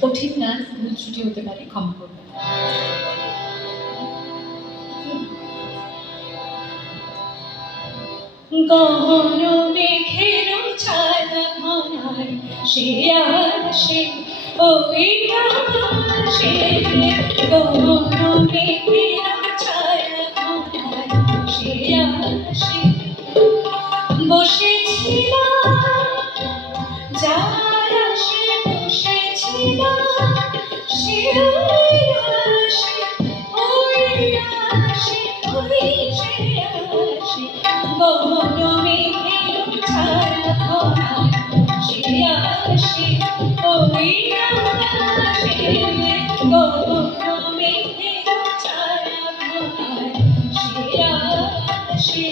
কঠিন গান, ভুল ত্রুটি হতে পারে, ক্ষমা করবেন। গহন মেঘের ছায়া ঘনায় সে আসে, ওই আকাশে গহন মেঘের ছায়া ঘনায় সে আসে। বসেছিলাম যার আসে বসেছিলাম, সে আসে, ওই আসে, ওই সে আসে। গহন মেঘের ছায়া ঘনায় সে আসে, ওই আসে। গহন মেঘের ছায়া ঘনায় সে আসে।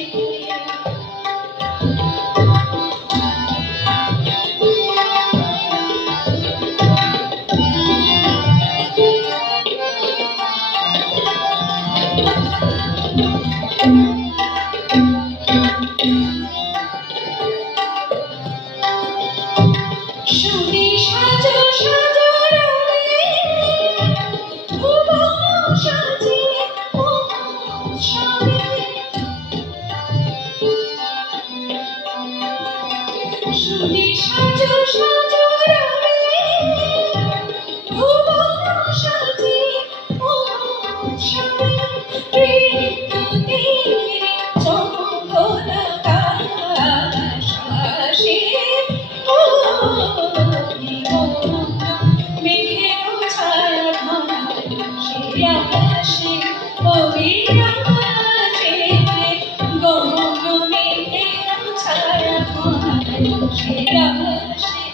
শুনি সাজো সাজো রবে, ভুবন সাজিয়ে মহোৎসবে। শুনি সাজো সাজো রবে, ভুবন সাজিয়ে মহোৎসবে। ঋতুদের চমকল আকাশ আসে, মেঘের ছায়া ঘনায় সে আসে, ওই আসে। গহন মেঘের ছায়া ঘনায় সে আসে।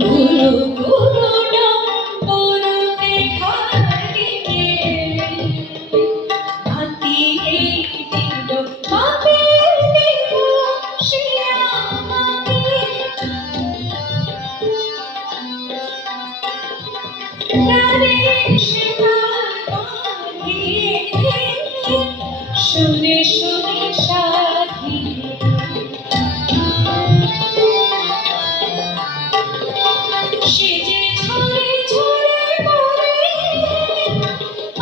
গুরু গুরু নম্বর দেখাইয়ে মাতিয়ে দিল, মাতিয়ে দিল সে আমাকে। প্রাণে সে বাঁধিয়ে শুনে শুনে সাধিয়ে। সে যে ঝরে ঝরে পড়ে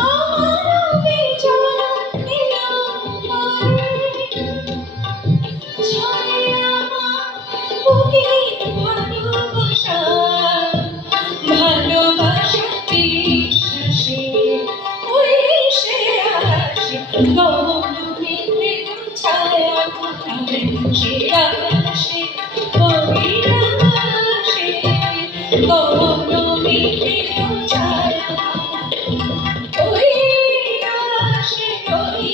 আমার বেজান এলো পরে, ঝরে আমার বুকের ভালোবাসা, ভালোবাসা বিশ্বাসে ওই সে আসে। গহন মেঘের ছায়া ঘনায় সে আসে, ওই আসে। গহন মেঘের ছায়া ওই আসে, ওই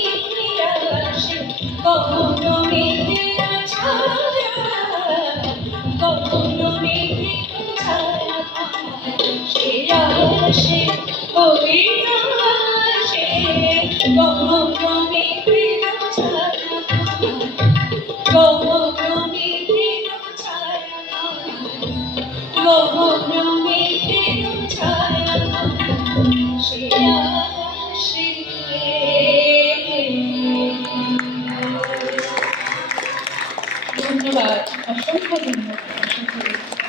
আসে। গহন মেঘের ছায়া, গহন মেঘের ছায়া ঘনায় সে আসে, ওই আসে। গহন মেঘের ছায়া ঘনায়, গহন মেঘের ছায়া ঘনায়, গহন মেঘের ছায়া ঘনায় সে আসে। ধন্যবাদ, অসংখ্য ধন্যবাদ, অসংখ্য ধন্যবাদ।